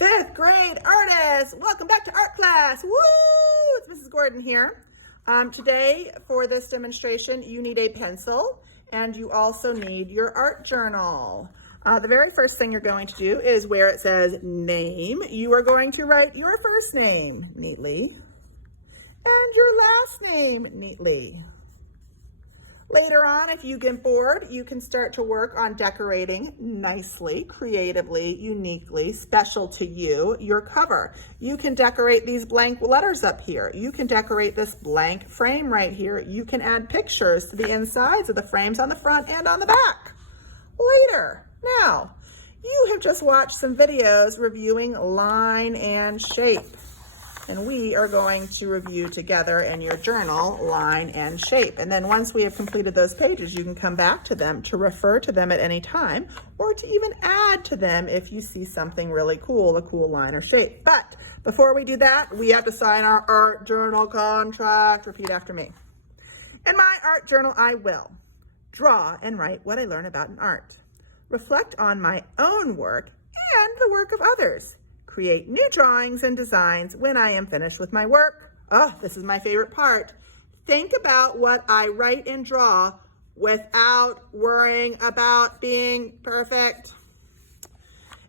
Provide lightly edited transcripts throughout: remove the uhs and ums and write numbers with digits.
Fifth grade artists, welcome back to art class. Woo! It's Mrs. Gordon here. Today for this demonstration, you need a pencil and you also need your art journal. The very first thing you're going to do is where it says name, you are going to write your first name neatly and your last name neatly. Later on, if you get bored, you can start to work on decorating nicely, creatively, uniquely, special to you, your cover. You can decorate these blank letters up here. You can decorate this blank frame right here. You can add pictures to the insides of the frames on the front and on the back. Later. Now, you have just watched some videos reviewing line and shape. And we are going to review together in your journal, line and shape. And then once we have completed those pages, you can come back to them to refer to them at any time or to even add to them if you see something really cool, a cool line or shape. But before we do that, we have to sign our art journal contract. Repeat after me. In my art journal, I will draw and write what I learn about in art, reflect on my own work and the work of others, create new drawings and designs when I am finished with my work. Oh, this is my favorite part. Think about what I write and draw without worrying about being perfect.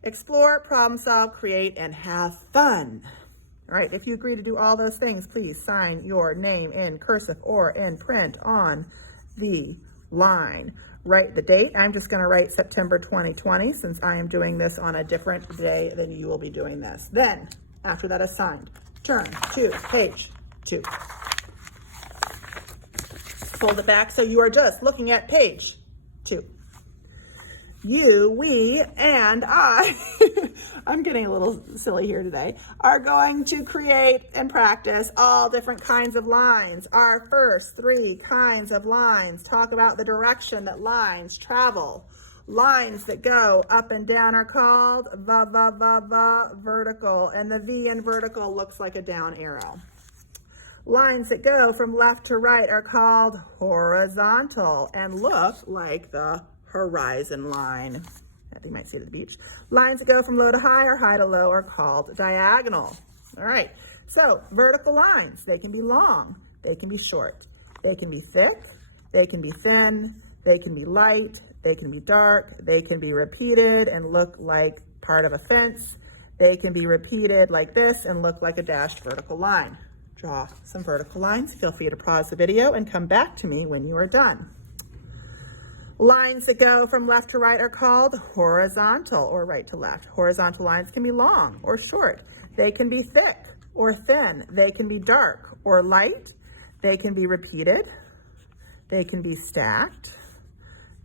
Explore, problem solve, create, and have fun. All right, if you agree to do all those things, please sign your name in cursive or in print on the line. Write the date. I'm just going to write September 2020 since I am doing this on a different day than you will be doing this. Then, after that is signed, turn to page 2. Fold it back so you are just looking at page 2. You, we, and I, I'm getting a little silly here today, are going to create and practice all different kinds of lines. Our first 3 kinds of lines talk about the direction that lines travel. Lines that go up and down are called vertical, and the V in vertical looks like a down arrow. Lines that go from left to right are called horizontal and look like the horizon line. You might see it at the beach. Lines that go from low to high or high to low are called diagonal. All right, so vertical lines, they can be long, they can be short, they can be thick, they can be thin, they can be light, they can be dark, they can be repeated and look like part of a fence, they can be repeated like this and look like a dashed vertical line. Draw some vertical lines. Feel free to pause the video and come back to me when you are done. Lines that go from left to right are called horizontal or right to left. Horizontal lines can be long or short. They can be thick or thin. They can be dark or light. They can be repeated. They can be stacked.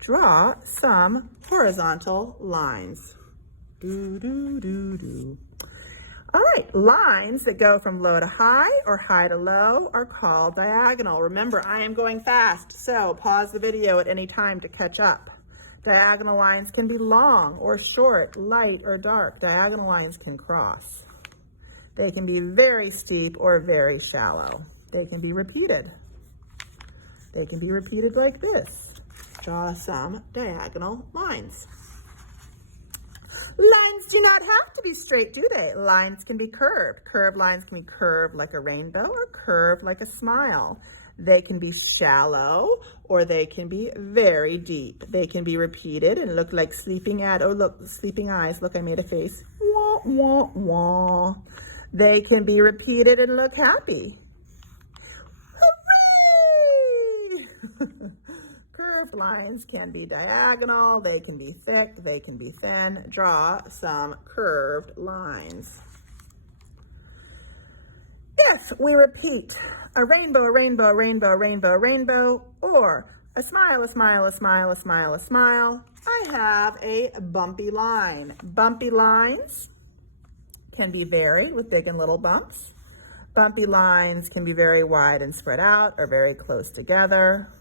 Draw some horizontal lines. Do, do, do, do. All right, lines that go from low to high or high to low are called diagonal. Remember, I am going fast, so pause the video at any time to catch up. Diagonal lines can be long or short, light or dark. Diagonal lines can cross. They can be very steep or very shallow. They can be repeated. They can be repeated like this. Draw some diagonal lines. Lines do not have to be straight, do they? Lines can be curved. Curved lines can be curved like a rainbow or curved like a smile. They can be shallow or they can be very deep. They can be repeated and look like sleeping sleeping eyes. Look, I made a face. Wah, wah, wah. They can be repeated and look happy. Hooray! Curved lines can be diagonal, they can be thick, they can be thin. Draw some curved lines. If we repeat a rainbow, a rainbow, a rainbow, a rainbow, a rainbow, or a smile, a smile, a smile, a smile, a smile, I have a bumpy line. Bumpy lines can be varied with big and little bumps. Bumpy lines can be very wide and spread out or very close together.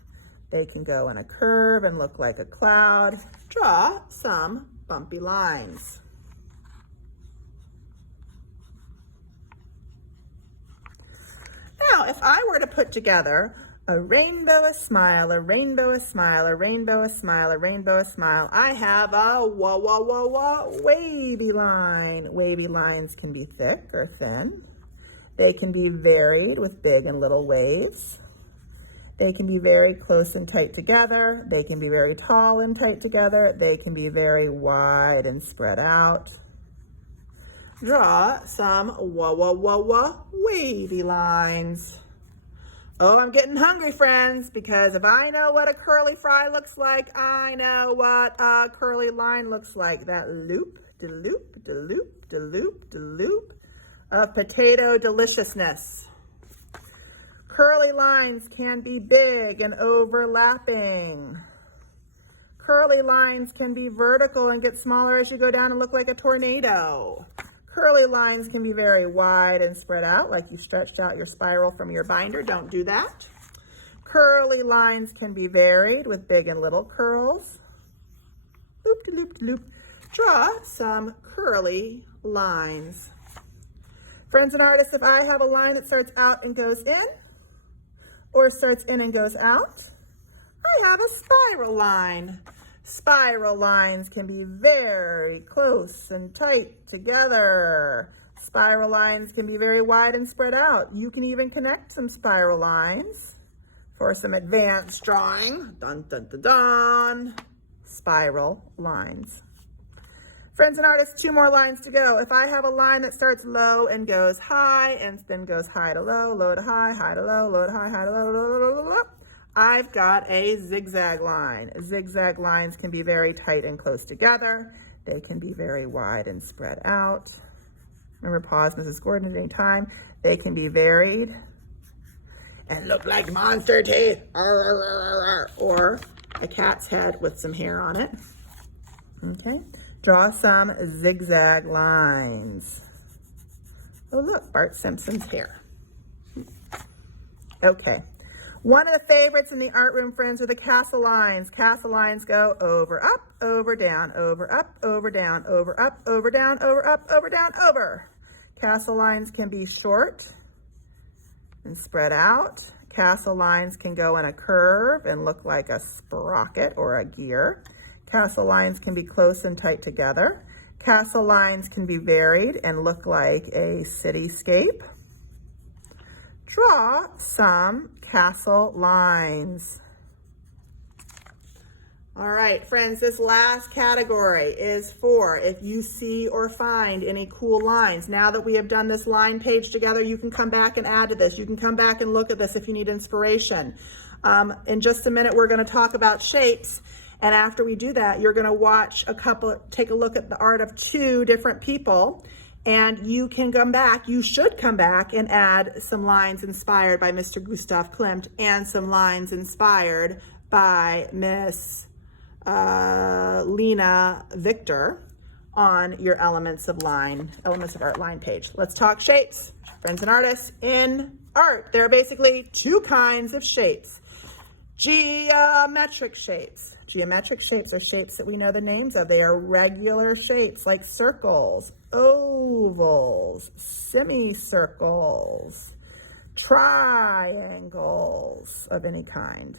They can go in a curve and look like a cloud. Draw some bumpy lines. Now, if I were to put together A rainbow, a smile, a rainbow, a smile, a rainbow, a smile, a rainbow, a smile. I have a wavy line. Wavy lines can be thick or thin. They can be varied with big and little waves. They can be very close and tight together. They can be very tall and tight together. They can be very wide and spread out. Draw some wavy lines. Oh, I'm getting hungry, friends, because if I know what a curly fry looks like, I know what a curly line looks like. That loop, de-loop, de-loop, de-loop, de-loop of potato deliciousness. Curly lines can be big and overlapping. Curly lines can be vertical and get smaller as you go down and look like a tornado. Curly lines can be very wide and spread out, like you stretched out your spiral from your binder. Don't do that. Curly lines can be varied with big and little curls. Loop de loop de loop. Draw some curly lines. Friends and artists, if I have a line that starts out and goes in, or starts in and goes out, I have a spiral line. Spiral lines can be very close and tight together. Spiral lines can be very wide and spread out. You can even connect some spiral lines for some advanced drawing. Dun, dun, dun, dun. Spiral lines. Friends and artists, 2 more lines to go. If I have a line that starts low and goes high and then goes high to low to high, high to low to high, high to low, low to low, low, low, I've got a zigzag line. Zigzag lines can be very tight and close together. They can be very wide and spread out. Remember, pause Mrs. Gordon at any time. They can be varied and look like monster teeth, or a cat's head with some hair on it. Okay, draw some zigzag lines. Oh look, Bart Simpson's hair. Okay. One of the favorites in the art room, friends, are the castle lines. Castle lines go over, up, over, down, over, up, over, down, over, up, over, down, over, up, over, down, over. Castle lines can be short and spread out. Castle lines can go in a curve and look like a sprocket or a gear. Castle lines can be close and tight together. Castle lines can be varied and look like a cityscape. Draw some castle lines. All right, friends, this last category is for if you see or find any cool lines. Now that we have done this line page together, you can come back and add to this. You can come back and look at this if you need inspiration. In just a minute, we're going to talk about shapes. And after we do that, you're going to take a look at the art of 2 different people. And you can come back, you should come back and add some lines inspired by Mr. Gustav Klimt and some lines inspired by Miss Lena Victor on your Elements of Art line page. Let's talk shapes. Friends and artists, in art, there are basically 2 kinds of shapes. Geometric shapes. Geometric shapes are shapes that we know the names of. They are regular shapes like circles, ovals, semicircles, triangles of any kind.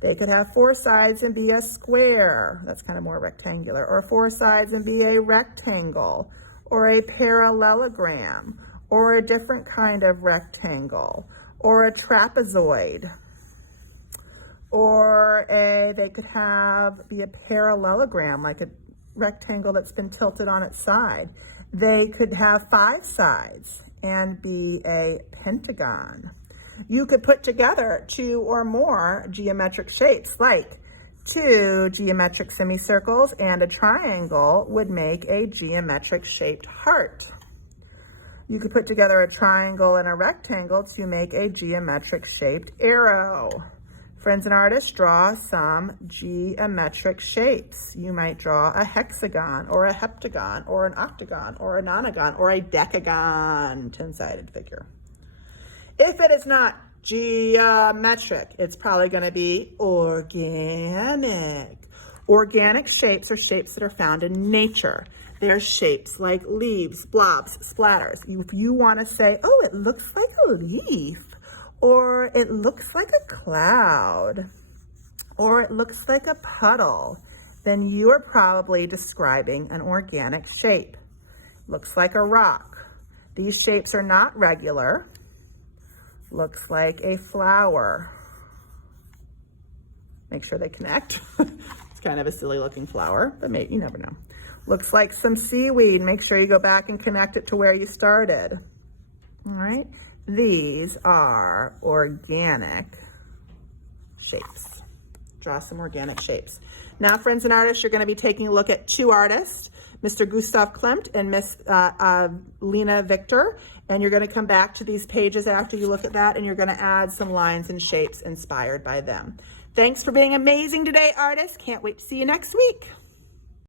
They could have 4 sides and be a square. That's kind of more rectangular. Or 4 sides and be a rectangle, or a parallelogram, or a different kind of rectangle, or a trapezoid. Or they could be a parallelogram, like a rectangle that's been tilted on its side. They could have 5 sides and be a pentagon. You could put together 2 or more geometric shapes, like 2 geometric semicircles and a triangle would make a geometric shaped heart. You could put together a triangle and a rectangle to make a geometric shaped arrow. Friends and artists, draw some geometric shapes. You might draw a hexagon or a heptagon or an octagon or a nonagon or a decagon, 10-sided figure. If it is not geometric, it's probably going to be organic. Organic shapes are shapes that are found in nature. They're shapes like leaves, blobs, splatters. If you want to say, oh, it looks like a leaf, or it looks like a cloud, or it looks like a puddle, then you are probably describing an organic shape. Looks like a rock. These shapes are not regular. Looks like a flower. Make sure they connect. It's kind of a silly looking flower, but maybe, you never know. Looks like some seaweed. Make sure you go back and connect it to where you started. All right, these are organic shapes. Draw some organic shapes. Now, friends and artists, you're going to be taking a look at two artists, Mr. Gustav Klimt and Miss Lena Victor, and you're going to come back to these pages after you look at that, and you're going to add some lines and shapes inspired by them. Thanks for being amazing today, artists. Can't wait to see you next week.